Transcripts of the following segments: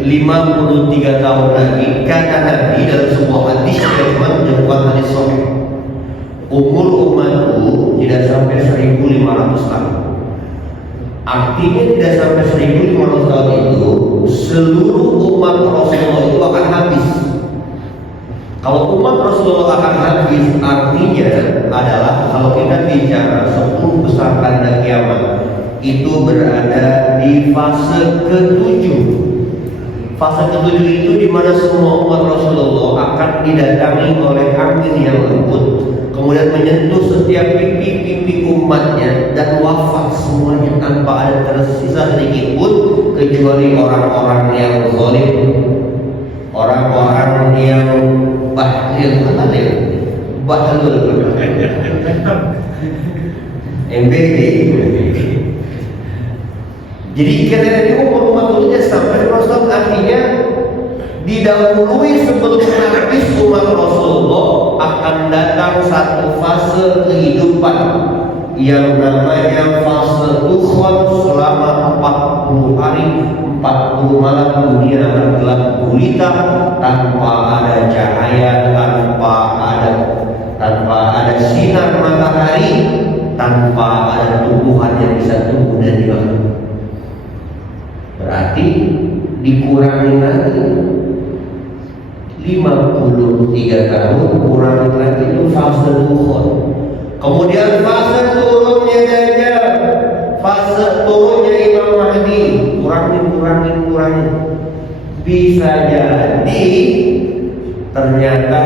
53 tahun lagi, kata Nabi dalam sebuah hadis yang menyebutkan hadis sahih, umur umatku tidak sampai 1500 tahun. Artinya tidak sampai 1500 tahun itu seluruh umat Rasulullah itu akan habis. Kalau umat Rasulullah akan habis, artinya adalah kalau kita bicara 10 besar tanda kiamat, itu berada di fase ke-7. Fase ke-7 itu di mana semua umat Rasulullah akan didatangi oleh angin yang lembut, kemudian menyentuh setiap pipi-pipi umatnya dan wafat semuanya tanpa ada tersisa sedikit pun kecuali orang-orang yang zalim, orang-orang yang bahlil, MBG. Jadi karena itu umat itu sampai Rasul artinya didahului sebelum habis umat Rasulullah akan datang satu fase kehidupan yang namanya fase tukhwan selama 40 hari 40 malam dunia akan gelap gulita tanpa ada cahaya, tanpa ada sinar matahari, tanpa ada tumbuhan yang bisa tumbuh dan dimakan. Berarti dikurangi lagi 53 tahun, kurangi lagi itu fase tukhwan. Kemudian fase turunnya Dajjal, fase turunnya Imam Mahdi, kurangi. Bisa jadi ternyata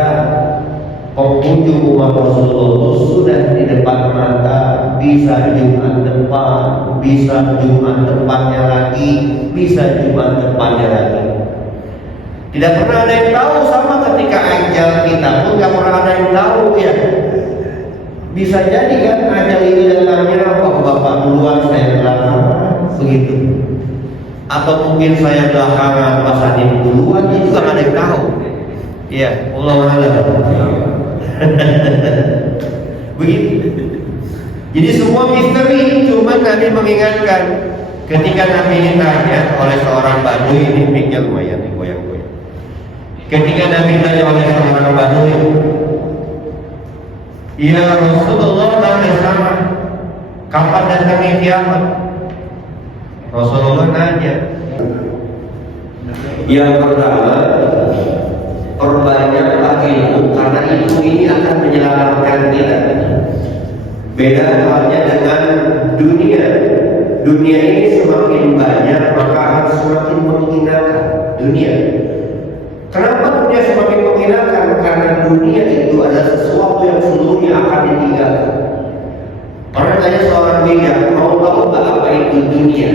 penghujung umat Rasulullah sudah di depan mata. Bisa Jumat depan, bisa Jumat depannya lagi, bisa Jumat depannya lagi. Tidak pernah ada yang tahu, sama ketika ajal kita pun gak pernah ada yang tahu ya. Bisa jadi kan ajal itu datangnya bapak duluan, saya belakangan, begitu. Atau mungkin saya belakangan, Mas Adim duluan, itu juga gak ada yang tahu. Iya, Allah Ta'ala. Begitu. Jadi semua misteri, cuma Nabi mengingatkan ketika Nabi ditanya oleh seorang Badui, ini miknya lumayan nih, goyang-goyang. Ketika Nabi ditanya oleh seorang Badui, ya Rasulullah, tanya sama, kapan datangnya kiamat? Rasulullah nanya, yang pertama, perbanyaklah ilmu karena ilmu ini akan menyelamatkan kita. Beda halnya dengan dunia. Dunia ini semakin banyak maka akan semakin menghinakan dunia. Kenapa dunia semakin menghinakan? Karena dunia itu adalah sesuatu yang seluruhnya akan ditinggalkan. Pernah tanya seorang bijak, mau tahu nggak apa itu dunia?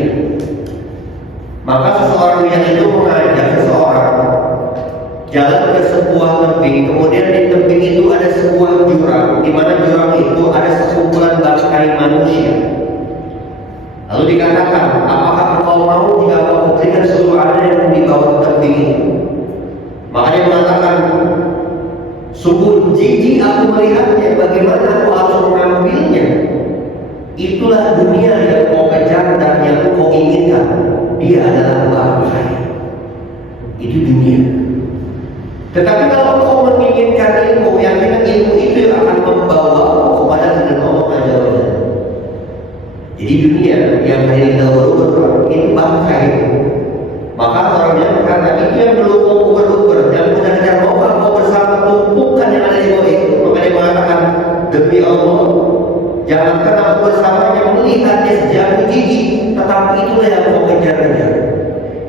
Maka seseorang bijak itu mengajak seseorang jalan ke sebuah tebing, kemudian di tebing itu ada sebuah jurang, di mana jurang itu ada sekumpulan bangkai manusia. Lalu dikatakan, apakah engkau mau jika aku berikan seluruh ada yang di bawah tebing itu? Maka dia mengatakan, sungguh jijik aku melihatnya, bagaimana aku harus mengambilnya? Itulah dunia yang kau kejar dan yang kau inginkan. Dia adalah bangkai. Itu dunia. Tetapi kalau kau menginginkan ilmu, yakinlah ilmu itu yang akan membawa kepada ridho Allah Azza wa Jalla. Jadi dunia yang hanya dahulu ini bangkai. Maka orangnya karena itu yang belum mau uber-uber, yang benar-benar mau kalau bersama tumpukan yang ada di bawah itu. Maka dia mengatakan, demi Allah, jangankan aku bersamanya melihatnya sejauh gigi, tetapi itulah yang kau kejar-kejar.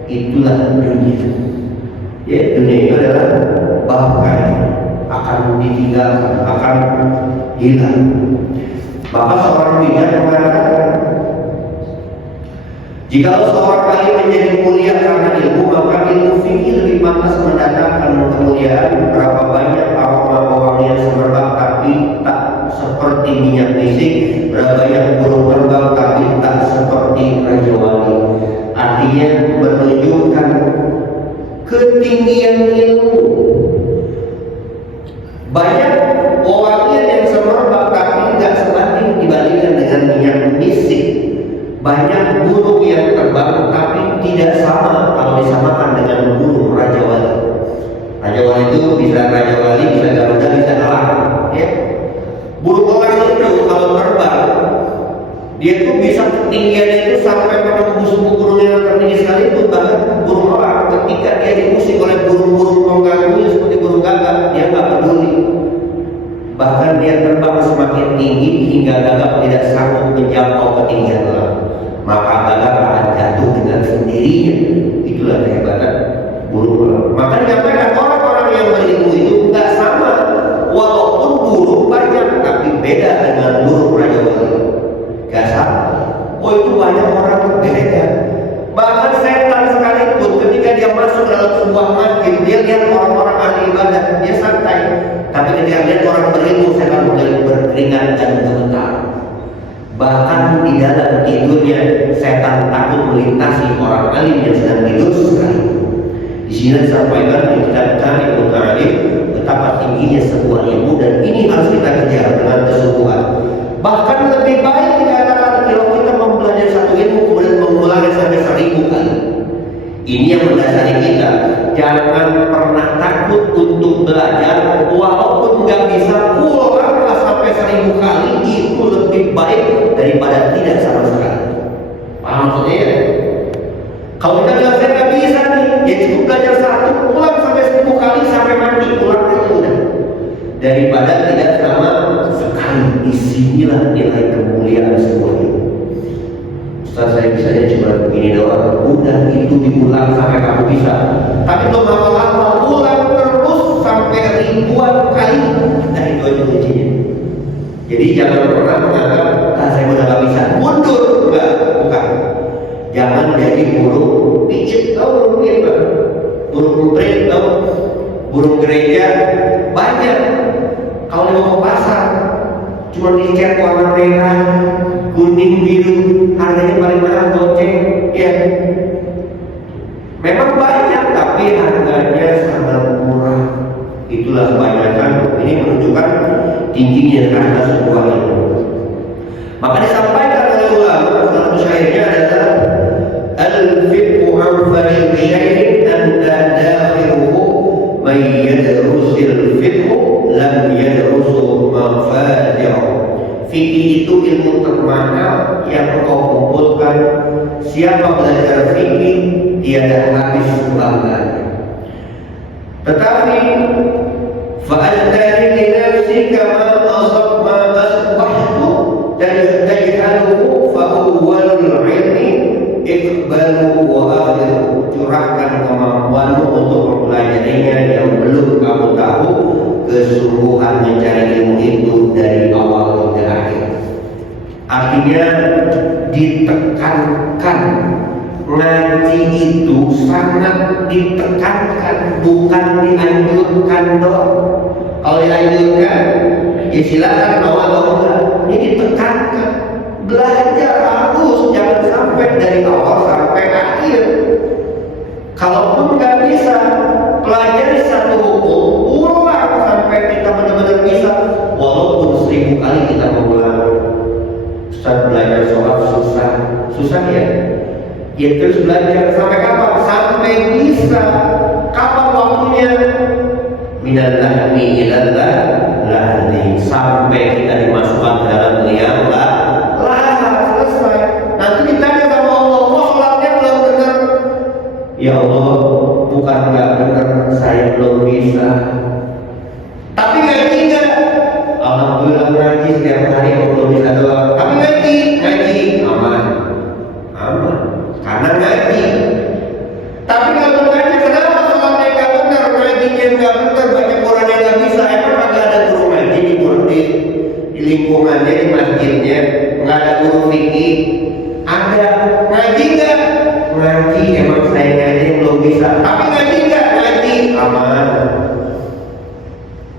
Itulah dunia. Ya, dunia itu adalah bangkai, akan ditinggalkan, akan hilang. Maka seorang bijak mengatakan, jika seorang kali menjadi mulia karena ilmu, maka ilmu fikih lebih pantas mendatangkan kemuliaan. Berapa banyak aroma wangian semerbak tapi tak seperti minyak misik, berapa banyak burung terbang tapi tak seperti raja wali. Artinya menunjukkan ketinggian ilmu. Banyak wangian yang semerbak tapi tidak sebanding dibandingkan dengan minyak misik. Banyak burung yang terbang tapi tidak sama kalau disamakan dengan itu bisa Raja Wali, bisa Garuda, bisa elang. Ya. Burung elang itu kalau terbang, dia tuh bisa ketinggiannya itu sampai menembus gunung yang tertinggi sekalipun. Bahkan burung elang ketika dia diusik oleh burung-burung pengganggunya seperti burung gagak, dia nggak peduli. Bahkan dia terbang semakin tinggi hingga gagak tidak sanggup menjangkau ketinggian elang. Maka gagak akan jatuh dengan sendirinya. Itulah kehebatan burung elang. Maka dikatakan orang-orang yang berilmu itu nggak sama. Walaupun burung banyak, tapi beda dengan burung Raja Wali. Gak sama. Oh itu banyak orang berbeda. Bahkan setan sekalipun ketika dia masuk dalam sebuah masjid, dia lihat orang-orang ahli ibadah, dia santai. Tapi ketika lihat orang berilmu, setan mulai berkeringat dan gemetar. Bahkan di dalam tidurnya, setan takut melintasi orang alim yang sedang tidur sekali. Di sini disampaikan di kitab Ibnu Ta'lim betapa tingginya sebuah ilmu, dan ini harus kita kejar dengan kesungguhan. Bahkan lebih baik dikatakan kalau kita mempelajari satu ilmu kemudian mengulangnya sampai 1000 kali. Ini yang mendasari kita. Jangan pernah takut untuk belajar, walaupun nggak bisa ulanglah sampai 1000 kali, itu lebih baik daripada tidak sama sekali. Paham maksudnya ya? Kalau kita bilang saya nggak bisa nih, ya cukup belajar satu, ulang sampai 1000 kali sampai mati, ulang aja udah. Daripada tidak sama sekali. Disinilah nilai kemuliaan sebuah ilmu. Ustaz, saya bisanya cuma begini doang. Udah, itu diulang sampai kamu bisa. Tapi belum hafal-hafal, ulang terus sampai ribuan kali. Nah itu aja kuncinya. Jadi jangan pernah menganggap saya udah gak bisa, mundur. Enggak, bukan. Jangan jadi burung pijit, tahu burung pijit kan? Burung pemprit, tahu? Burung gereja banyak. Kalau mau ke pasar, cuma dicat warna merah, kuning, biru, harganya paling mahal goceng, ya. Memang banyak, tapi harganya sangat murah. Itulah kebanyakan. Ini menunjukkan tingginya karena sebuah ilmu. Maka disampaikan oleh ulama, salah syairnya adalah al-fiqhu anfa'u syai'in anta dakhiruhu man yadrusil fiqhu lam yadrusu mafadi'u. Fikih itu ilmu termahal yang kau kumpulkan. Siapa belajar fikih, tiada habis kebanggaannya. Tetapi fa'adari li nafsika ma asbahtu tajhaluhu fa'awwalul ilmi iqbalu wa akhiru. Curahkan kemampuanmu untuk mempelajarinya yang belum kamu tahu. Kesungguhan mencari ilmu itu dari awal hingga akhir. Artinya ditekankan. Ngaji itu sangat ditekankan, bukan dianjurkan doang. Kalau dianjurkan, ya silakan mau atau enggak. Ini ditekankan. Belajar harus, jangan sampai dari awal sampai akhir. Kalaupun nggak bisa, pelajari satu hukum, ulang sampai kita benar-benar bisa. Walaupun 1000 kali kita mengulang. Ustaz, belajar sholat susah ya. Ya terus belajar sampai kapan? Sampai bisa. Kapan waktunya? Minal lahmi ilal lahmi. Sampai kita dimasukkan ke dalam liang lah selesai. Nanti ditanya sama Allah, kok sholatnya belum benar? Ya Allah, bukan nggak benar, saya belum bisa. Tapi ngaji nggak? Alhamdulillah ngaji setiap hari, belum bisa doang. Tapi ngaji aman. Karena ngaji. Tapi kalau ngaji, kenapa sholatnya nggak benar, ngajinya nggak benar, baca Qurannya nggak bisa? Emang nggak ada guru ngaji di lingkungannya, di masjidnya? Nggak ada guru fikih? Ada. Ngaji nggak? Ngaji, emang saya ngaji belum bisa. Tapi ngaji nggak? Ngaji aman.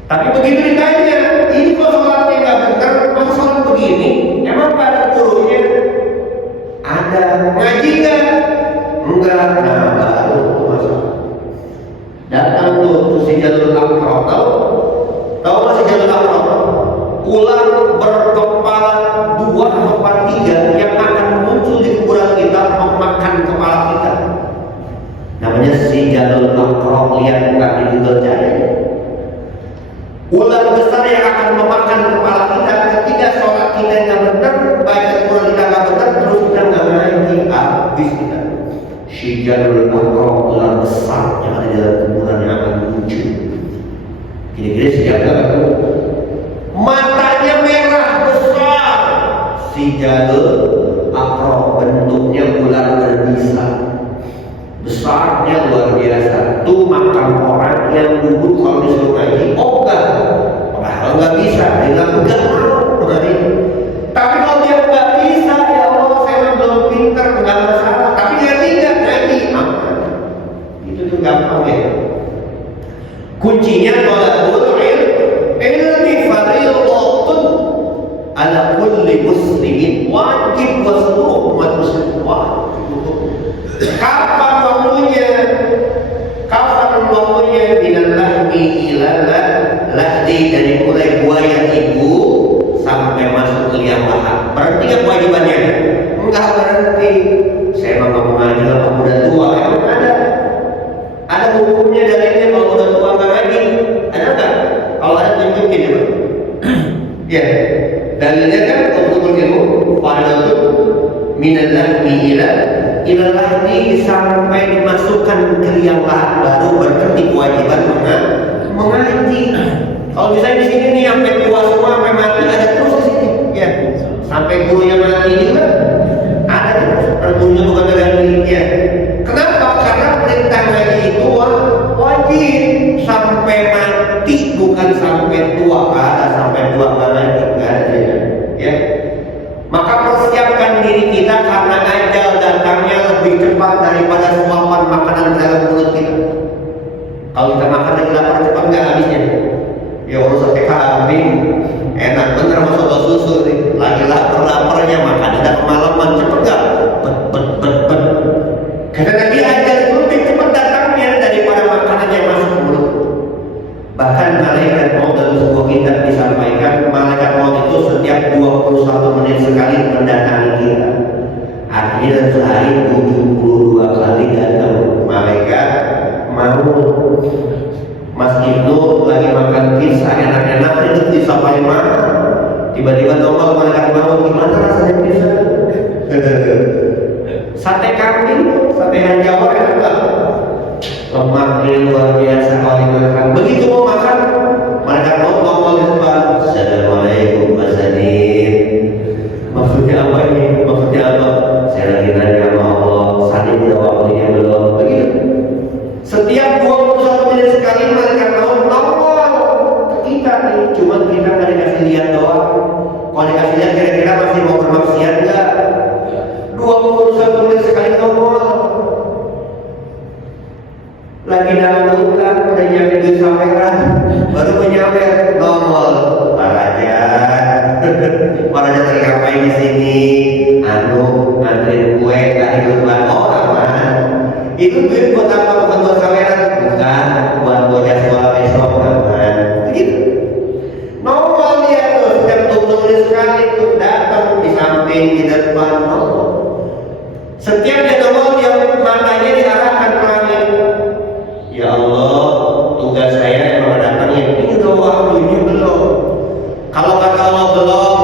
Tapi begitu ditanya, ini kok sholatnya nggak benar, masa sholat begini? Emang nggak ada gurunya? Ada. Ngaji nggak? Enggak. Nah baru masalah. Datang tuh si Jalul Akram, tahu masih Jalul Akram? Ular berkepala 2 atau 3 yang akan muncul di kuburan kita memakan kepala kita. Namanya si Jalul Akram, lihat bukan di Google cari. Ular besar yang akan memakan kepala kita ketika sholat kita nggak benar, baca Quran kita nggak benar, terus kita nggak ngaji, habis kita. Syijarul Aqrab, ular besar yang ada di dalam kuburan yang akan muncul. Kira-kira siapa itu? Matanya merah besar. Syijarul Aqrab, bentuknya ular berbisa. Besarnya luar biasa. Itu makam orang yang dulu kalau disuruh ngaji ogah, padahal nggak bisa, dia nggak mau ngaji. Tapi kalau dia nggak bisa, ya Allah saya belum pintar, nggak masalah. Tapi dia tidak ngaji, aman. Itu tuh gampang ya. Kuncinya thalabul ilmi fardhun ala kulli muslimin, wajib buat seluruh umat muslim. Kapan waktunya minal lahmi ilal lahdi, dari mulai buaya ibu sampai masuk ke liang lahat. Berarti kan kewajibannya? Enggak berarti. Saya nggak mau ngaji kalau udah tua. Emang ada hukumnya dalilnya kalau udah tua nggak ngaji? Ada nggak? Kalau ada tunjukin ya. Ya, dalilnya kan untuk ilmu fardhu minal lahmi ilal lahdi, sampai dimasukkan ke liang lahat baru berarti kewajiban mengaji. Kalau misalnya di sini nih sampai tua semua sampai mati ada terus di sini, ya. Sampai gurunya mati juga ada terus. Gurunya bukan ganti, ya. Kenapa? Karena perintah ngaji itu wajib sampai mati, bukan sampai tua. Ada sampai tua ngaji, nggak ada ya. Maka persiapkan diri kita karena ajal datangnya lebih cepat daripada suapan makanan dalam mulut kita. Kalau kita makan lagi lapar, cepat nggak habisnya? Ya Allah, sate kambing enak bener, masuk susu nih. Lagi lapar-laparnya makan ada kemalaman, cepet nggak? Bet. Karena nanti ajal itu lebih cepat datangnya daripada makanan yang masuk ke mulut. Bahkan malaikat maut dalam sebuah kitab disampaikan, malaikat maut itu setiap 21 menit sekali mendatangi kita. Artinya dalam sehari 72 kali datang malaikat maut. Mas Ibnu lagi makan pizza enak-enak, itu pizza paling mahal. Tiba-tiba nongol malaikat maut, gimana rasanya pizza? Sate kambing, sate Jawa enak nggak? Lemaknya luar biasa kalau dimakan. Begitu mau makan, malaikat maut nongol di depan. Assalamualaikum Mas Sanib. Maksudnya apa ini? Maksudnya apa? Saya lagi nanya sama Allah, Sanib udah waktunya belum? Begitu. Setiap 21 menit sekali malaikat maut nongol ke kita nih. Cuman kita nggak dikasih lihat doang. Kalau dikasih lihat kira-kira masih mau bermaksiat nggak? 21 menit sekali nongol. Lagi dalam hutan, udah nyampe di kamera, baru menyawer nongol. Pak Raja lagi ngapain di sini? Nganterin kue dari rumah orang mana? Itu duit buat apa? Bukan buat kameran? Bukan, buat jadwal besok teman. Begitu. Nongol dia tuh, setiap 20 menit sekali tuh datang di samping, di depan, nongol. Setiap dia nongol, dia matanya diarahkan ke langit. Ya Allah, tugas saya emang datangnya ini udah waktunya belum. Kalau kata Allah belum,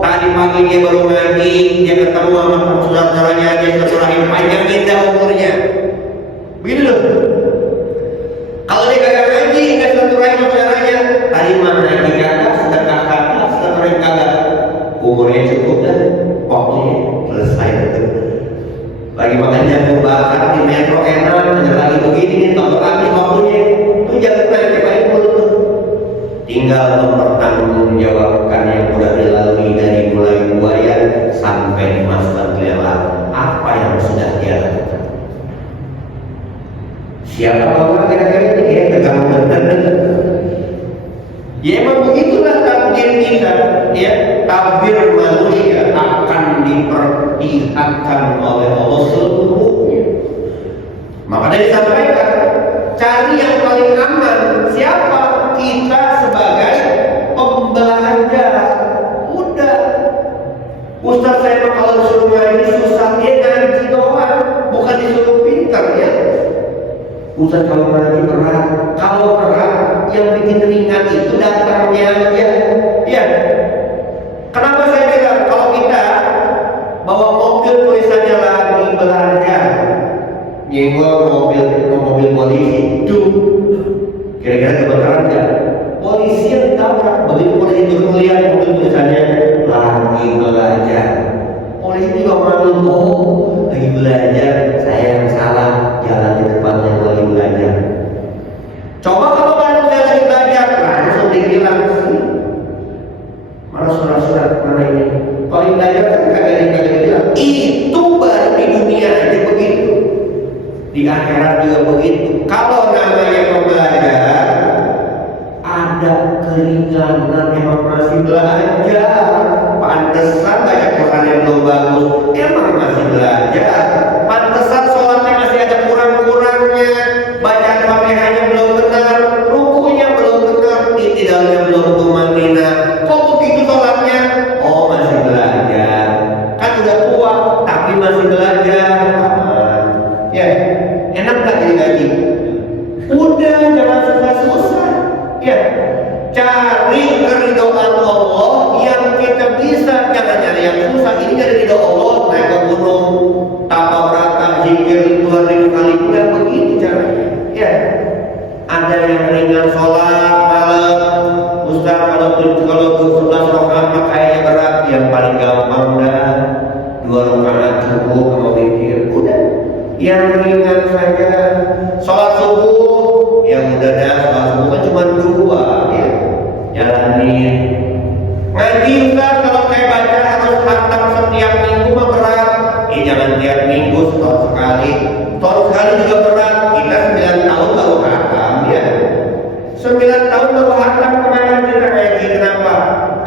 tadi pagi dia baru ngaji, dia ketemu sama saudara-saudaranya, dia silaturahim, panjangin dah umurnya. Begitu loh. Kalau dia kagak ngaji, nggak silaturahim sama saudaranya, tadi mah ngaji kagak, sedekah kagak, silaturahim kagak, umurnya cukup dah, waktunya selesai. Lagi makan jagung bakar di metro enak, lagi begini nih, tonton habis waktunya. Itu jagung naik baik mulut. Tinggal mempertanggungjawabkan yang sudah dilalui dari mulai buaya sampai dimasukkan ke dalam apa yang sudah dia lakukan. Siapa orang kira-kira ini? Ya tegang benar. Ya emang begitulah takdir kita. Ya, takdir manusia akan diperlihatkan oleh Allah seluruhnya. Maka disampaikan, cari yang paling aman. Siapa? Kita sebagai pembelajar. Udah. Ustaz saya kalau disuruh ngaji susah, dia ngaji doang, bukan disuruh pintar ya. Ustaz kalau ngaji berat, kalau berat yang bikin ringan itu datangnya aja. Ya. Kenapa saya bilang kalau kita bawa mobil tulisannya lagi belajar, nyenggol mobil polisi, itu kira-kira kebenaran nggak? Polisi yang ditabrak, begitu polisi turun lihat mobil tulisannya lagi belajar. Polisi juga malu, oh lagi belajar, saya yang salah, jalan di tempatnya lagi belajar. Coba kalau saya lagi belajar, langsung dibilang sih, mana surat-surat mana ini? Kalau belajar kan kagak bilang, itu baru di dunia aja begitu, di akhirat juga begitu. Kalau namanya pembelajar, ada keringanan emang masih belajar. Pantesan banyak Quran yang belum bagus, emang masih belajar. Pantesan sholatnya masih ada kurang-kurangnya, bacaan Fatihahnya belum benar, rukunya belum benar, i'tidalnya belum tumanina. Kok begitu sholatnya? Oh masih belajar. Kan udah tua tapi masih belajar. Ya, enak gak jadi gaji? Udah, jangan susah-susah. Ya, cari keridhaan Allah yang kita bisa, jangan nyari yang susah. Ini dari ridho Allah, naik ke gunung, tanpa berata, zikir 2000 kali bulan, begitu caranya. Ya, ada yang ringan sholat malam, Ustaz kalau 11 rakaat kayaknya berat, yang paling gampang dah 2 rakaat cukup sama zikir, udah. Yang ringan saja, sholat subuh, yang udah dah sholat subuh kan cuma 2 ya, jalanin. Ngaji Ustaz kalau kayak baca harus khatam setiap minggu mah berat. Jangan tiap minggu, setahun sekali. Setahun sekali juga berat. Kita 9 tahun baru khatam ya. 9 tahun baru khatam kemarin kita ngaji. Kenapa?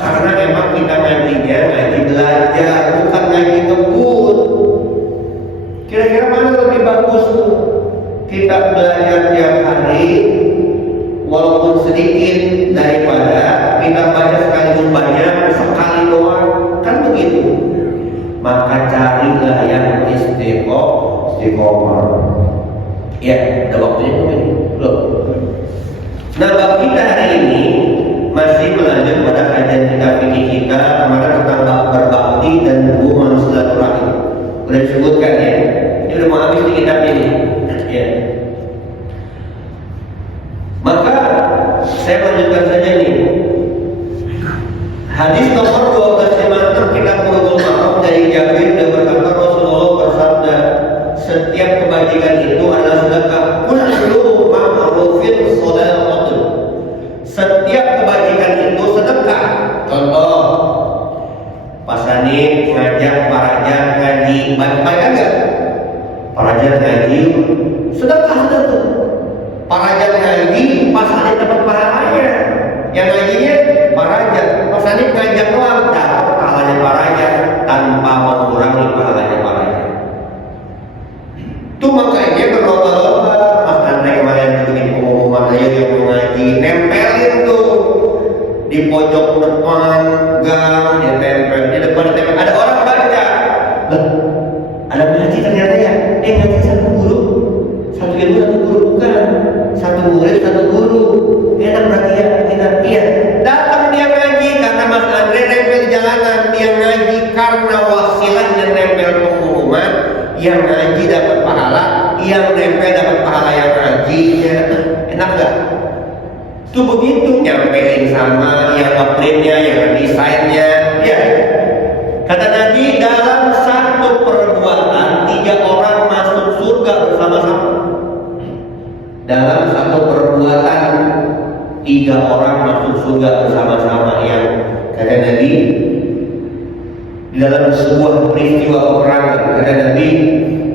Karena emang kita ngajinya ngaji belajar, bukan ngaji ngebut. Kira-kira mana lebih bagus tuh? Kita belajar tiap hari walaupun sedikit daripada kita baca sekaligus banyak sekali doang, kan begitu. Maka carilah yang istiqomah. Ya, ada waktunya belum? Nah, bab kita hari ini masih melanjut pada kajian kita fikih kita kemarin tentang bab berbakti dan hubungan silaturahim. Udah disebutkan ya. Ini udah mau habis di kitab ini. Ya. Maka saya lanjutkan saja nih. Hadis nomor 1256 kitab Bulughul Maram dari Jabir dan berkata Rasulullah bersabda, setiap kebajikan itu adalah sedekah. Kullu ma'rufin shadaqatun. Setiap kebajikan itu sedekah. Contoh, Pak Sani ngajak Parajan ngaji, baik-baik enggak? Parajan ngaji, sedekah itu. Parajan ngaji, Pak Sani dapat pahalanya. Yang ngajinya Parajan, Pak Sani ngajak doang, dapat pahalanya Parajan tanpa mengurangi pahalanya Parajan. Itu makanya berlomba-lomba. Mas Andre kemarin bikin pengumuman, ayo yang mau ngaji, nempelin tuh di pojok depan gang, dia tempel di depan, tempel. Ada orang baca, ada ngaji ternyata ya, ngaji satu guru, satu ilmu satu guru, bukan satu murid satu guru. Enak berarti ya kita. Iya, datang dia ngaji karena Mas Andre nempel di jalanan, dia ngaji karena wasilahnya nempel pengumuman, yang ngaji dapat pahala, yang nempel dapat pahala yang ngajinya. Enak gak? Itu begitu, nyampein sama yang ngeprintnya, yang desainnya. Ya, kata Nabi, dalam satu perbuatan 3 orang masuk surga bersama-sama. Dalam satu perbuatan 3 orang masuk surga bersama-sama. Yang kata Nabi, di dalam sebuah peristiwa peperangan, kata Nabi,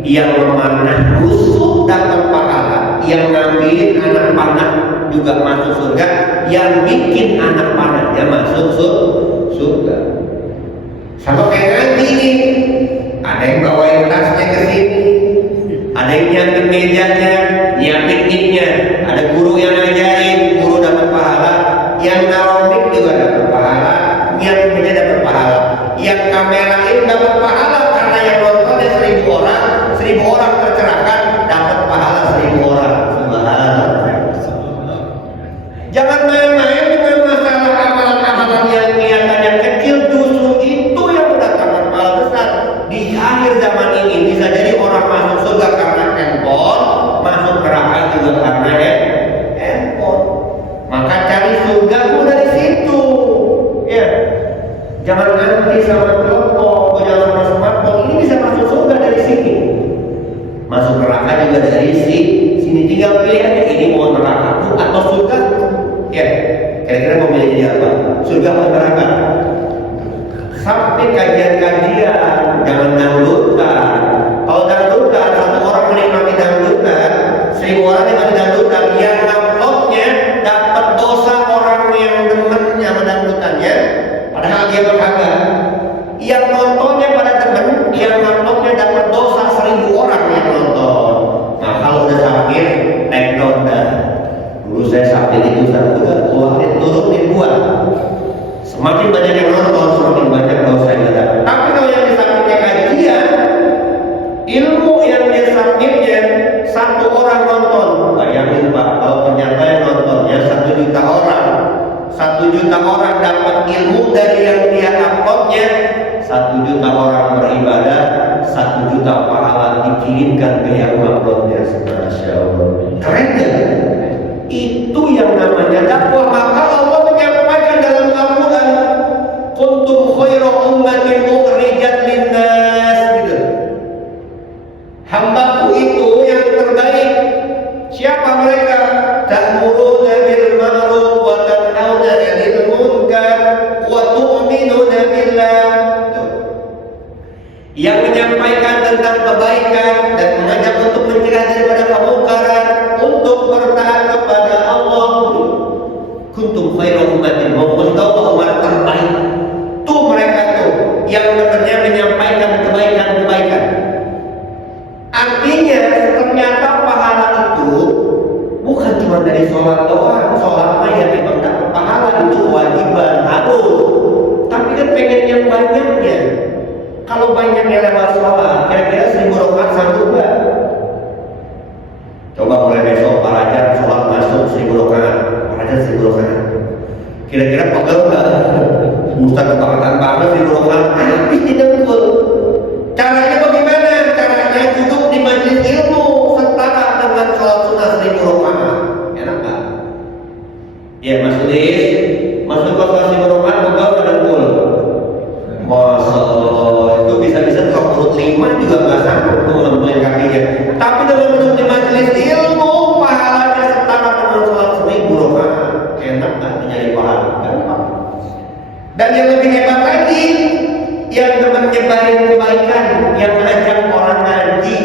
yang memanah musuh dapat pahala, yang ngambilin anak panah juga masuk surga, yang bikin anak panahnya masuk surga. Sama kayak ngaji nih, ada yang bawain tasnya ke sini, ada yang nyiapin mejanya, nyiapin mic-nya, ada guru yang ngajarin, guru dapat pahala, yang naruh mic juga dapat pahala, nyiapin meja dapat pahala, yang kamerain dapat pahala karena yang nontonnya 1000 orang, 1000 orang tercerahkan dapat pahala 1000 orang. anti sama telepon, jangan sama smartphone, ini bisa masuk surga dari sini. Masuk neraka juga dari sini. Tinggal pilih aja, ini mau neraka atau surga. Ya, kira-kira mau milih apa? Surga atau neraka? Sampai kajian-kajian, jangan dangdutan. Kalau dangdutan, satu orang menikmati dangdutan, 1000 orang menikmati dangdutan, yang uploadnya dapat dosa orang yang demennya mendangdutannya, padahal dia berkagak. Yang nontonnya pada demen, yang uploadnya dapat dosa 1000 orang yang nonton. Nah kalau udah sakit, take down dah. Dulu saya sakit itu udah keluarin, turunin buat. Semakin banyak yang nonton, semakin banyak dosa yang ada. Tapi kalau yang disakitnya kajian, ilmu yang disakitnya 1 orang nonton. Bayangin Pak, kalau ternyata yang nontonnya 1 juta orang, 1 juta orang dapat ilmu dari yang dia uploadnya, 1 juta orang beribadah, 1 juta pahala dikirimkan ke yang uploadnya. Masya Allah, keren gak? Itu yang namanya dakwah. Maka Allah menyampaikan dalam Al-Quran, kuntum khairu ummatin ukhrijat linnas, gitu. Hambaku itu yang terbaik. Siapa mereka? Ta'muruna bil ma'ruf wa tanhauna 'anil munkar wa tu'minuna billah. Yang menyampaikan tentang kebaikan dan mengajak untuk mencegah daripada kemungkaran, untuk bertaat kepada Allah. Kuntum khairu ummatin, tahu umat terbaik. Tuh mereka tuh yang benar menyampaikan kebaikan-kebaikan. Artinya ternyata pahala itu bukan cuma dari sholat doang. Sholat mah ya memang dapat pahala, itu kewajiban, harus. Tapi kan pengen yang banyaknya. Kalau banyaknya lewat sholat, kira-kira 1000 rakaat sanggup gak? Coba mulai besok Parajan sholat masuk 1000 rakaat, Parajan 1000 rakaat. Kira-kira pegel gak? Ustaz kebanggaan banget 1000 rakaat, habis tidak betul. Caranya bagaimana? Caranya duduk di majelis ilmu setara dengan sholat sunnah 1000 rakaat. Enak gak? Ya Mas Udis, masuk ke sholat 1000 rakaat pegel dan full. Masya Allah, itu bisa-bisa kalau perut 5 juga gak sanggup tuh ngelembuin kakinya. Tapi dengan duduk di majelis ilmu, pahalanya setara dengan sholat 1000 rakaat. Enak gak nyari pahala? Gampang. Dan yang lebih hebat lagi, yang teman nyebarin kebaikan, yang ngajak orang ngaji,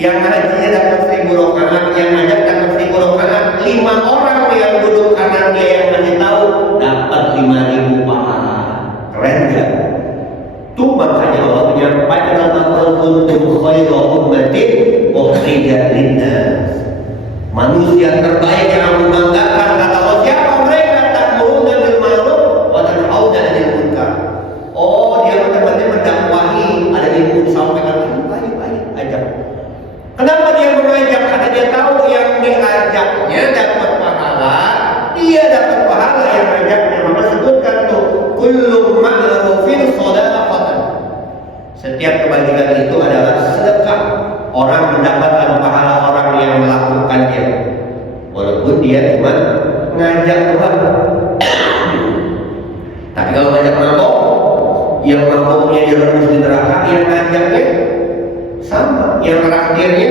yang ngajinya dapat 1000 rakaat, yang ngajak dapat 1000 rakaat, 5 orang yang duduk kanan dia yang ngasih tahu dapat 5000 pahala. Keren gak? Tuh makanya Allah menyampaikan tentang kuntum khairu ummatin ukhrijat linnas. Manusia terbaik yang aku banggakan, kata Allah, siapa mereka? Ta'muruna bil ma'ruf wa tanhauna 'anil munkar. Oh, dia benar-benar mendakwahi, ada ilmu disampaikan, baik ajak. Kenapa dia mengajak? Karena dia tahu yang diajaknya dapat pahala, dia dapat pahala yang ajaknya. Maka sebutkan tuh, kullu ma'rufin shadaqah. Setiap kebajikan itu adalah sedekah. Orang mendapatkan pahala orang yang melakukannya, walaupun dia cuma ngajak Tuhan. Tapi kalau ngajak mabok, yang maboknya direbus di neraka, yang ngajaknya sama, yang terakhirnya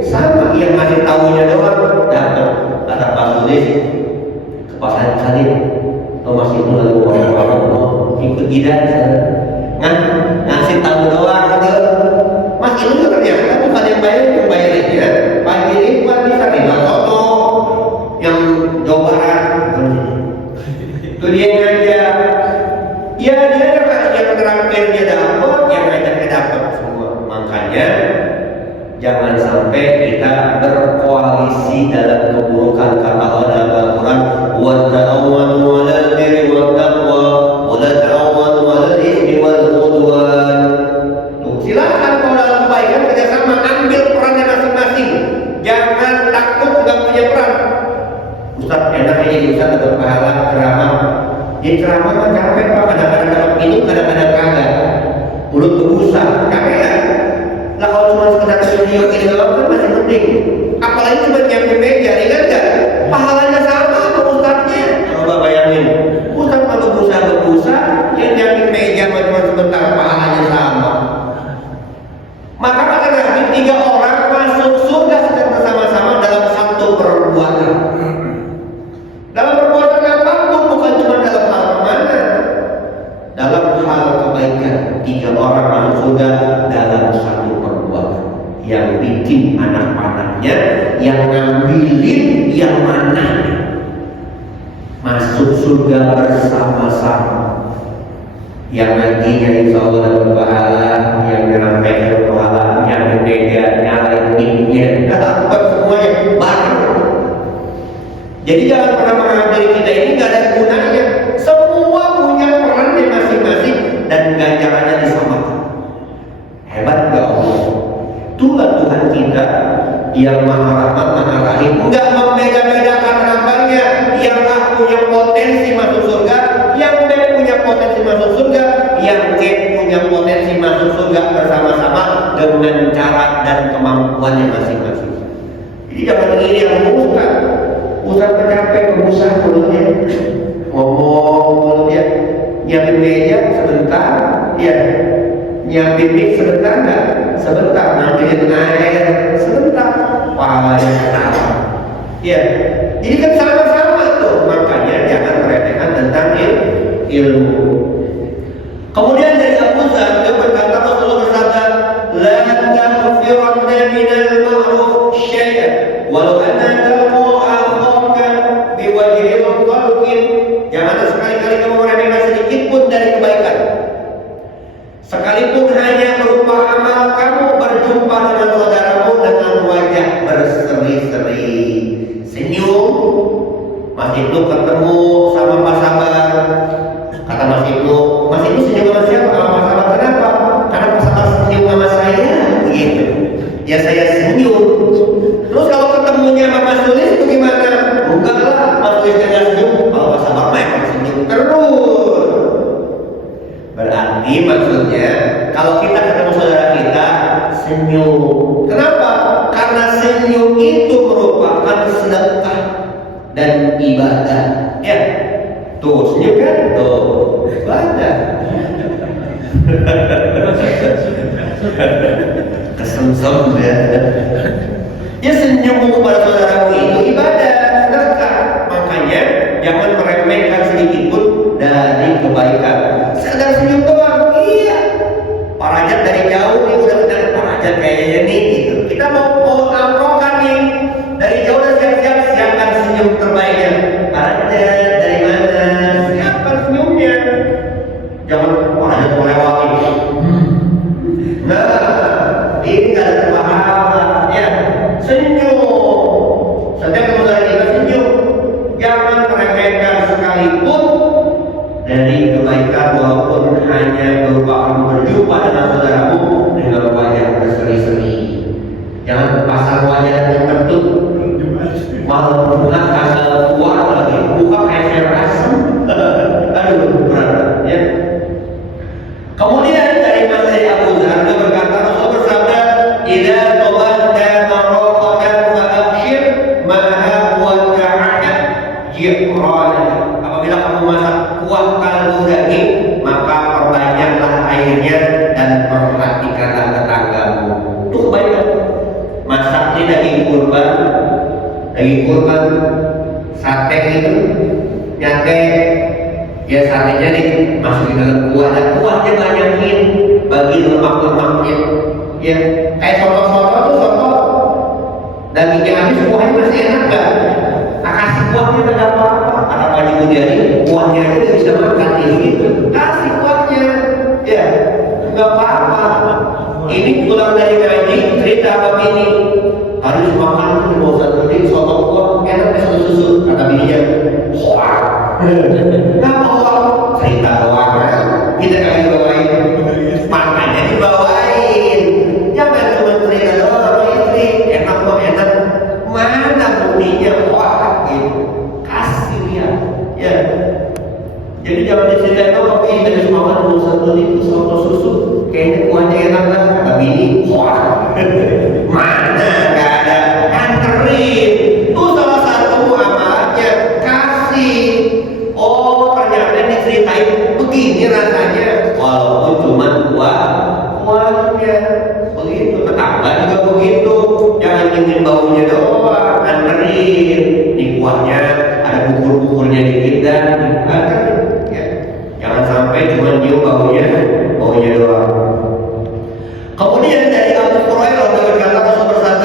sama, yang ngasih tahunya doang dapat. Kata Pak Sulis ke pasar Salib, masih itu lalu ngomong ikut gidan ngasih tahu doang gitu. Mas itu ternyata bukan yang bayarin ya. Pagi ini buat bisa riba soto yang Jawa Barat. Itu dia ngajak. Ya dia yang terakhir dia dapat, yang ngajaknya dapat semua. Makanya jangan sampai kita berkoalisi dalam keburukan. Kata Allah dalam Al-Quran, wa ta'awanu 'alal birri wat taqwa wa la ta'awanu 'alal itsmi wal 'udwan. Silakan kalau dalam kebaikan kerjasama, ambil perannya masing-masing. Jangan takut nggak punya peran. Ustaz enaknya jadi Ustaz dapat pahala ceramah. Jadi ceramah kan capek Pak, kadang-kadang dapat minum, kadang-kadang kagak. Mulut berbusa, capek ya? Lah kalau cuma sekedar studio ini doang kan masih penting. Apalagi cuma nyiapin meja, ingat gak? Pahalanya sama sama ustadznya. Coba bayangin, ustadz kalau berbusa, yang nyiapin meja bikin anak panahnya, yang ngambilin yang mana masuk surga bersama-sama. Yang nantinya insya Allah dapat pahala, yang nyampe pahala, yang beda nyalain minyak, dapat semuanya bareng. Jadi jangan pernah menganggap diri kita ini gak ada gunanya. Semua punya perannya masing-masing dan ganjarannya disamakan. Hebat gak Allah? Itulah Tuhan kita yang Maha Rahmat, Maha Rahim. Enggak membeda-bedakan hambanya. Yang A punya potensi masuk surga, yang B punya potensi masuk surga, yang C punya potensi masuk surga bersama-sama dengan cara dan kemampuannya masing-masing. Jadi jangan iri yang Ustaz capek pengusaha mulutnya ngomong mulutnya, nyiapin meja sebentar, ya nyiapin mic sebentar nggak? Sebentar, ngambilin air sebentar, pahalanya kenapa? Ya, jadi kan sama-sama tuh, makanya jangan meremehkan tentang ilmu. Kemudian dari Abu Dzar dia berkata, Rasulullah bersabda, la taghfiranna minal ma'ruf syai'an walau anna jangan sekali-kali kamu meremehkan sedikit pun dari kebaikan, sekalipun hanya berupa amal kamu berjumpa dengan saudaramu dengan wajah berseri-seri, senyum. Mas Ibnu ketemu sama Pak Sabar, kata Mas Ibnu senyum sama siapa? Sama Pak Sabar. Kenapa? Karena Pak Sabar senyum sama saya, gitu. Ya saya senyum. Terus kalau ketemunya sama Mas Tulis itu gimana? Enggak lah, Mas Tulis jangan senyum. Kalau Pak Sabar main senyum terus. Berarti maksudnya kalau kita ketemu saudara kita senyum. Kenapa? Karena senyum itu merupakan sedekah dan ibadah. Ya, tuh senyum kan? Tuh ibadah. Kesemsem ya. Ya senyum kepada saudaramu itu ibadah, sedekah. Makanya jangan meremehkan sedikit pun dari kebaikan. Sekedar senyum doang, iya. Pak Rajab dari jauh nih udah kenal Pak Rajab kayaknya nih gitu. Kita mau amrokan nih dari jauh udah siap-siap, siapkan senyum terbaiknya. Pak Rajab dari mana? Siapkan senyumnya. Jangan Pak Rajab melewati. Nah, ini gak ada pahala ya. Senyum. Setiap saudara kita senyum. Jangan meremehkan sekalipun dari kebaikan, walaupun hanya berupa kamu berjumpa dengan saudaramu dengan wajah berseri-seri. Jangan pasang wajah yang bentuk malah menggunakan keluar lagi, buka kayak saya asam. Aduh berat ya. Kemudian dari Masjid Abu Dzar dia berkata, Rasul bersabda, "Idza tawadda maraqatan fa'abshir ma'a wa ta'ala ji'ran." Apabila kamu masak kuah kaldu daging, maka perbanyaklah airnya dan perhatikanlah tetanggamu. Itu kebaikan. Masaknya daging kurban, sate itu, nyate. Ya satenya nih masukin dalam kuah, dan kuahnya banyakin, bagi lemak-lemaknya. Ya kayak soto-soto tuh soto, dagingnya habis kuahnya masih enak gak? Kasih kuahnya tidak apa-apa. Karena Pak Haji Budiari kuahnya itu bisa makan gitu. Kasih kuahnya, ya nggak apa-apa. Ini pulang dari ngaji cerita apa ini? Harus makan tuh mau satu soto kuah enak susu. Kata bininya, wah. Nggak mau cerita doang kan? Kita kasih bawain, makanya dibawain. Jangan cuma cerita doang, istri enak kok enak. Mana buktinya? Wah, gitu. Kasih dia, ya. Jadi jangan diceritain dong, tapi dari semangat mau satu itu soto susu, kayaknya kuahnya enak kan? Kata bini, wah, mana? Nggak ada. Anterin. Itu salah satu amalannya. Kasih. Oh, ternyata diceritain begini rasanya, walaupun cuma kuahnya begitu. Tetangga juga begitu. Jangan ingin baunya doang, anterin. Di kuahnya ada bukur-bukurnya dikit dan ya. Jangan sampai cuma nyium baunya doang. Kemudian dari Abu Hurairah berkata, Rasul bersabda,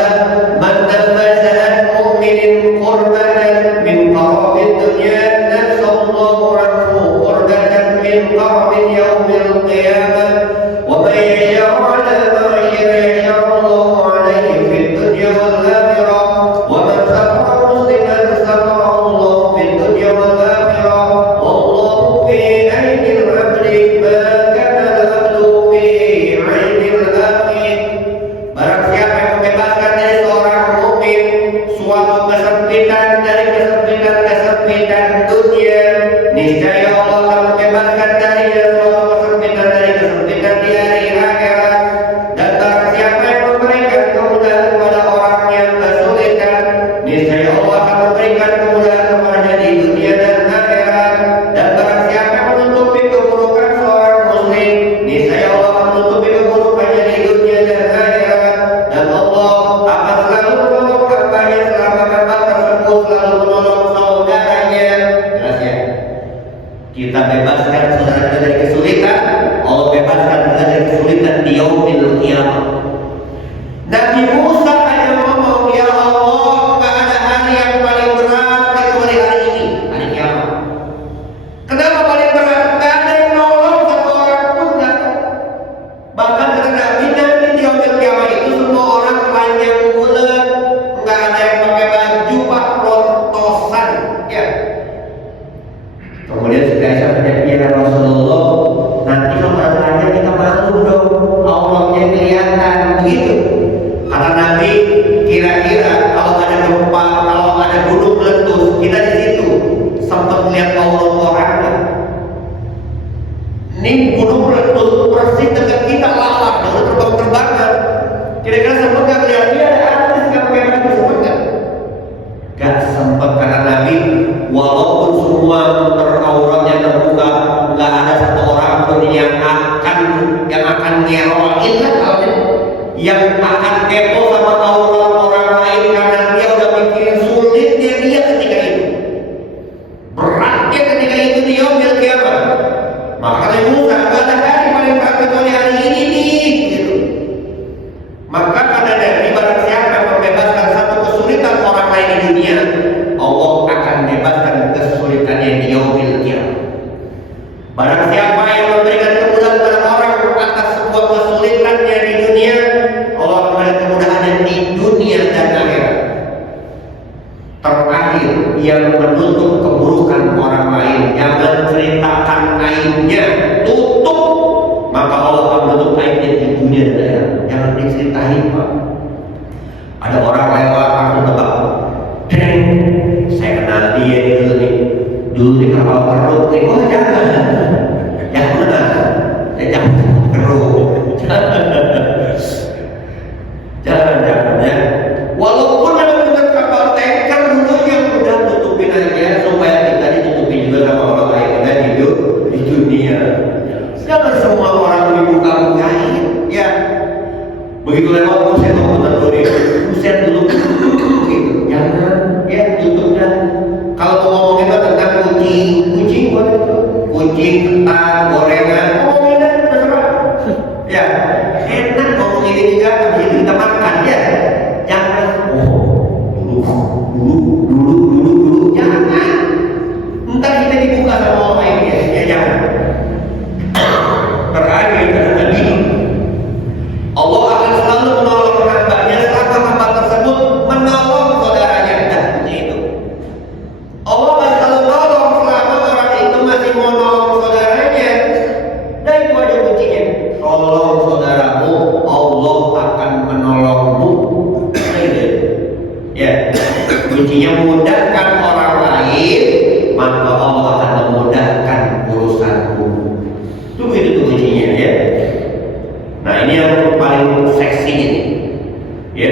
قربة من قرب الدنيا نفس الله عنه قربة من قرب يوم القيامة ومن يشاء على معشر يشاء الله عليه في الدنيا والآخرة ومن ستر مسلما ستره الله في الدنيا والآخرة والله في عين العبد ما كان العبد في عين الآخر. Barang siapa yang membebaskan dari seorang mukmin suatu kesempitan dari kesempitan dunia, niscaya Allah akan membebaskan darinya suatu kesempitan dari kesempitan di hari akhirat. Dan barang siapa yang memberikan kemudahan kepada orang yang kesulitan, niscaya Allah akan memberikan kemudahan kepadanya di dunia dan akhirat. Dan barang siapa yang menutupi keburukan seorang muslim, niscaya Allah akan menutupi keburukannya di dunia dan akhirat. Dan Allah akan selalu menolong hambanya selama hamba tersebut selalu menolong saudaranya. Jelas ya? Kita bebaskan saudara kita dari kesulitan, Allah bebaskan kita dari kesulitan di yaumil qiyamah. Nabi Musa hanya ngomong, ya Allah, gak ada hari yang paling berat kecuali hari ini, hari kiamat. Kenapa paling berat? Gak ada yang nolong satu orang pun gak. Bahkan kata Nabi di yaumil kiamat itu semua orang telanjang bulat, gak ada yang pakai baju pak rontosan, ya. Kemudian Siti Aisyah bertanya, ya Rasulullah, nanti kalau telanjang kita malu dong, auratnya kelihatan begitu. Kata Nabi, kira-kira kalau ada gempa, kalau ada gunung meletus, kita di situ sempat melihat aurat orangnya. Ini gunung meletus persis dekat kita, lalat, udah terbang-terbangan. Kira-kira sempat nggak lihat dia ada artis nggak pakai baju, sempat nggak? Gak sempat, kata Nabi, walaupun semua auratnya terbuka, nggak ada satu orang pun yang akan ngerolin lah kalau yang akan kepo sama aurat orang lain karena dia udah mikirin sulitnya dia ketika itu, beratnya ketika itu di yaumil qiyamah. Maka kata Musa, gak ada hari paling berat kecuali hari ini nih, gitu. Maka kata Nabi, barang siapa yang membebaskan satu kesulitan orang lain di dunia, Allah akan bebaskan kesulitannya di yaumil qiyamah. Barang siapa yang memberikan kemudahan kepada orang atas sebuah kesulitannya di dunia, Allah akan memberikan kemudahan di dunia dan akhirat. Terakhir, yang menutup keburukan orang lain, jangan ceritakan aibnya, tutup. Maka Allah akan menutup aibnya di dunia dan akhirat. Jangan diceritain, Pak. Ada orang lewat langsung tebak, deng, saya kenal dia dulu di kapal keruk nih. Oh jangan keruk, jangan ya. Walaupun ada benar kapal tanker dulu yang udah tutupin aja supaya kita ditutupin juga sama orang lain kita hidup di dunia. Jangan semua orang dibuka-bukain, ya. Begitu lewat buset dulu gitu, jangan ya, tutupnya. Kalau mau ngomongin tentang kucing boleh tuh, kucing, kentang, gorengan, ngomongin aja terserah. Ya, enak ngomongin ini juga, habis itu kita makan ya. Jangan, dulu, jangan. Ntar kita dibuka sama orang lain ya, jangan. Terakhir tadi, Allah akan selalu menolong hambanya selama hamba tersebut menolong saudaranya. Nah, itu. Allah akan selalu menolong selama orang itu masih mau nolong saudaranya. Dan itu aja kuncinya. Tolong saudaramu, Allah akan menolongmu. Ya, kuncinya mudahkan orang lain, maka Allah akan memudahkan urusanmu. Itu begitu kuncinya ya. Nah ini yang paling seksi ini, ya.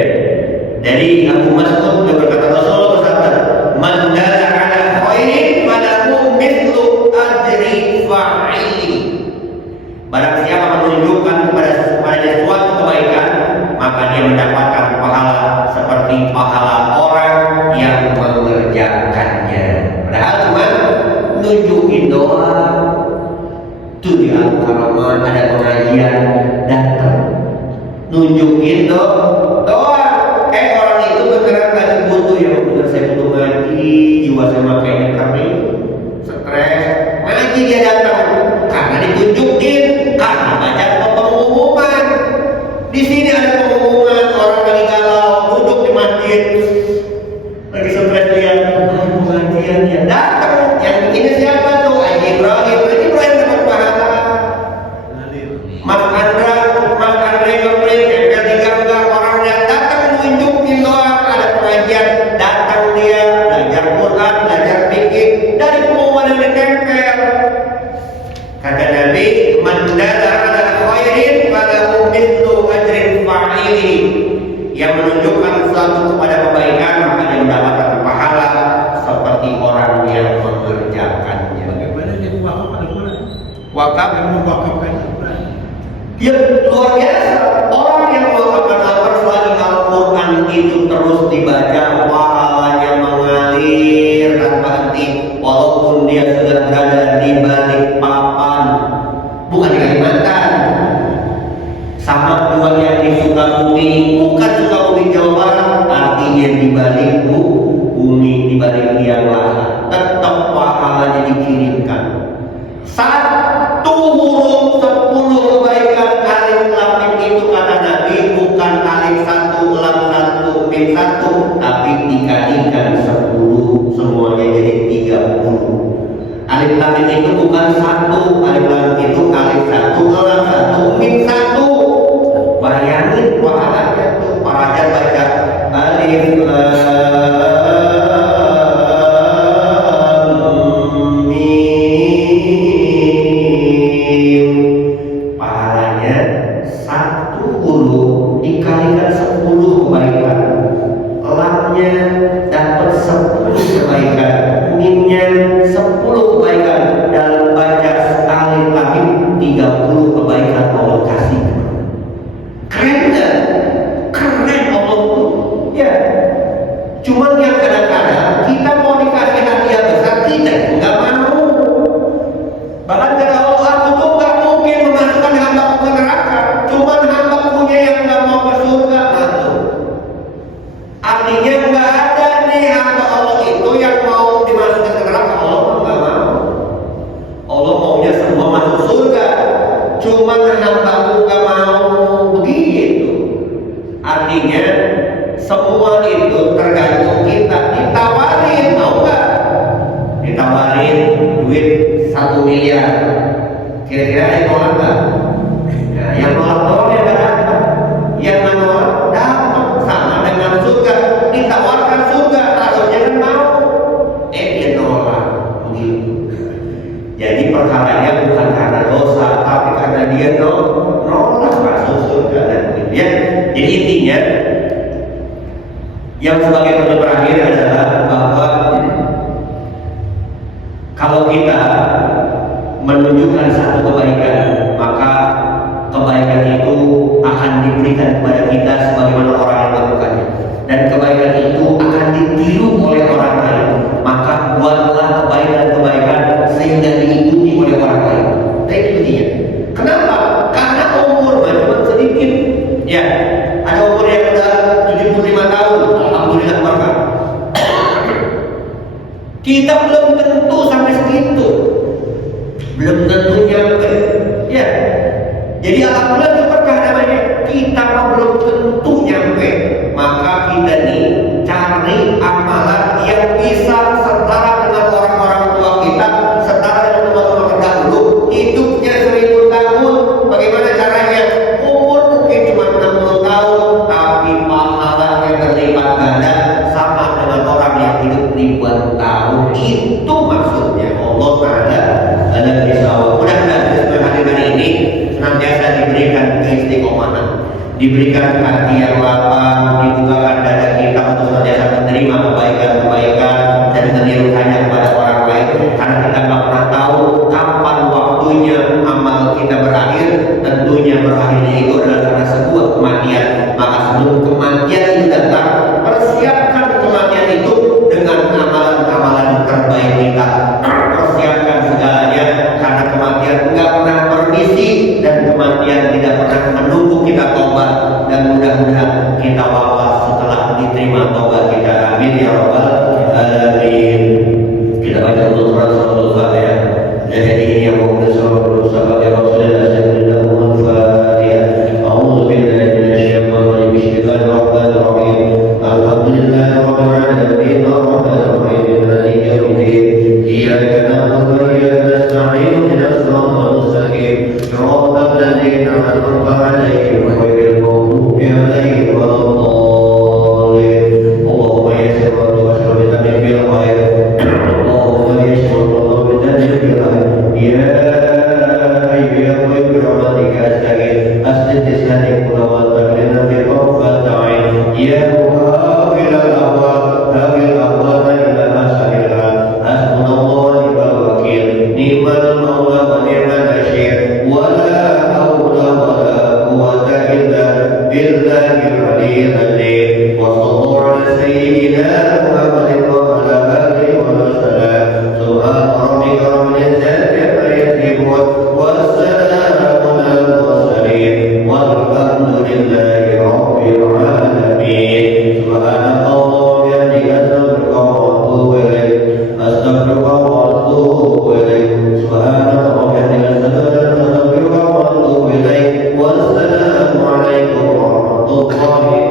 Dari Abu Mas'ud yang berkata, Rasulullah bersabda, "Man dalla 'ala khairin falahu mithlu ajri fa'ili." Barang siapa menunjukkan kepada suatu kebaikan, maka dia mendapatkan pahala seperti pahala orang yang mengerjakannya. Padahal cuma nunjukin doa. Itu di Al-Karaman ada pengajian, datang nunjukin doa. Orang itu bergerak lagi butuh, ya benar saya butuh ngaji, sama kayaknya kering, stres, ngaji dia datang karena ditunjukin, karena baca pengumuman. Di sini ada pengumuman orang lagi galau, duduk di masjid, lagi stres lihat pengajiannya, datang yang bikinnya siapa tuh? Haji Ibrahim dapat pahala. Mas Andre ngeprint, tempel di gambar orangnya, datang nunjukin doang ada pengajian, datang dia belajar Quran, belajar fikih dari pengumuman yang ditempel. Kata Nabi, man dalla ala khairin falahu mithlu ajrin fa'ili. Yang menunjukkan sesuatu kepada kebaikan maka dia mendapatkan pahala seperti orang yang mengerjakannya. Bagaimana dia wakaf Al-Quran? Wakaf Yang mewakafkan Al-Quran. Ya luar biasa. Orang yang mewakafkan Al-Quran itu terus dibaca, pahalanya mengalir tanpa henti, walaupun dia sudah berada di balik papan, bukan di Kalimantan. Sama juga yang di Sukabumi, bukan Sukabumi Jawa Barat, artinya di balik bumi, di balik liang lahat, tetap pahalanya dikirimkan. Satu huruf 10 kebaikan. Alif lam mim itu kata Nabi bukan alif 1 lam 1 mim 1, tapi dikalikan 10, semuanya jadi 30. Alif lam mim itu bukan 1, alif lam itu alif 1 lam 1 mim 1. Bayangin pahalanya tuh, para ajar baca alif lam mim, pahalanya 1 huruf dikalikan 10 kebaikan. Lamnya dapat 10 kebaikan, mimnya 10 kebaikan. Dalam baca alif lam mim 30 kebaikan Allah kasih. Keren gak? Keren Allah tuh. Ya. Cuman yang kadang-kadang kita mau dikasih hadiah besar, kita nggak mau. Bahkan kata Allah, aku tuh nggak mungkin memasukkan hamba ke neraka. Cuman hamba punya yang nggak mau ke surga, masuk. Artinya nggak ada nih hamba Allah itu yang mau dimasukkan ke neraka. Allah nggak mau. Allah maunya semua masuk surga. Cuman hambaku nggak mau begitu. Artinya semua itu tergantung kita. Ditawarin, mau nggak? Ditawarin duit 1 miliar. Kira-kira ada yang nolak nggak? Nah, yang nolak doang yang nggak dapat. Yang nggak nolak dapat. Sama dengan surga. Ditawarkan surga, harusnya kan mau. Dia nolak. Begitu. Jadi perkaranya bukan karena dosa, tapi karena dia nolak masuk surga dan begitu ya. Jadi intinya yang sebagai penutup terakhir adalah bahwa kalau kita menunjukkan satu kebaikan, maka kebaikan itu akan diberikan kepada kita sebagaimana orang yang melakukannya, dan kebaikan itu akan ditiru oleh orang lain. Maka buatlah kebaikan-kebaikan sehingga diikuti oleh orang lain. Itu dia. Kenapa? Karena umur cuma sedikit. Ya, ada umur yang sudah 75 tahun. Alhamdulillah berkah. Kita belum tentu sampai segitu. Belum tentu nyampe. Ya. Jadi alhamdulillah itu berkah namanya. Kita belum tentu nyampe. Maka kita nih cari amalan yang bisa setara dengan orang-orang tua kita, setara dengan teman-teman terdahulu, hidupnya 1000 tahun. Bagaimana caranya? Umur mungkin cuma 60 tahun, tapi pahalanya terlipat ganda sama dengan orang yang hidup ribuan tahun. Itu maksudnya Allah Ta'ala ada risau. Mudah-mudahan hari ini senantiasa diberikan keistiqomahan, diberikan hati yang lapang, dibukakan dada kita untuk senantiasa menerima kebaikan-kebaikan dan meniru hanya kepada orang lain, karena kita nggak pernah tahu kapan waktunya amal kita berakhir. Tentunya berakhirnya itu adalah karena sebuah kematian. Maka sebelum kematian itu datang, persiapkan kematian itu dengan amalan-amalan terbaik kita. Persiapkan segalanya, karena kematian nggak pernah permisi dan kematian tidak pernah menunggu kita tobat. Dan mudah-mudahan kita wafat setelah diterima tobat kita. Amin ya rabbal alamin. سبحانك ربنا نستغفرك ونتوب إليك والسلام عليكم ورحمة الله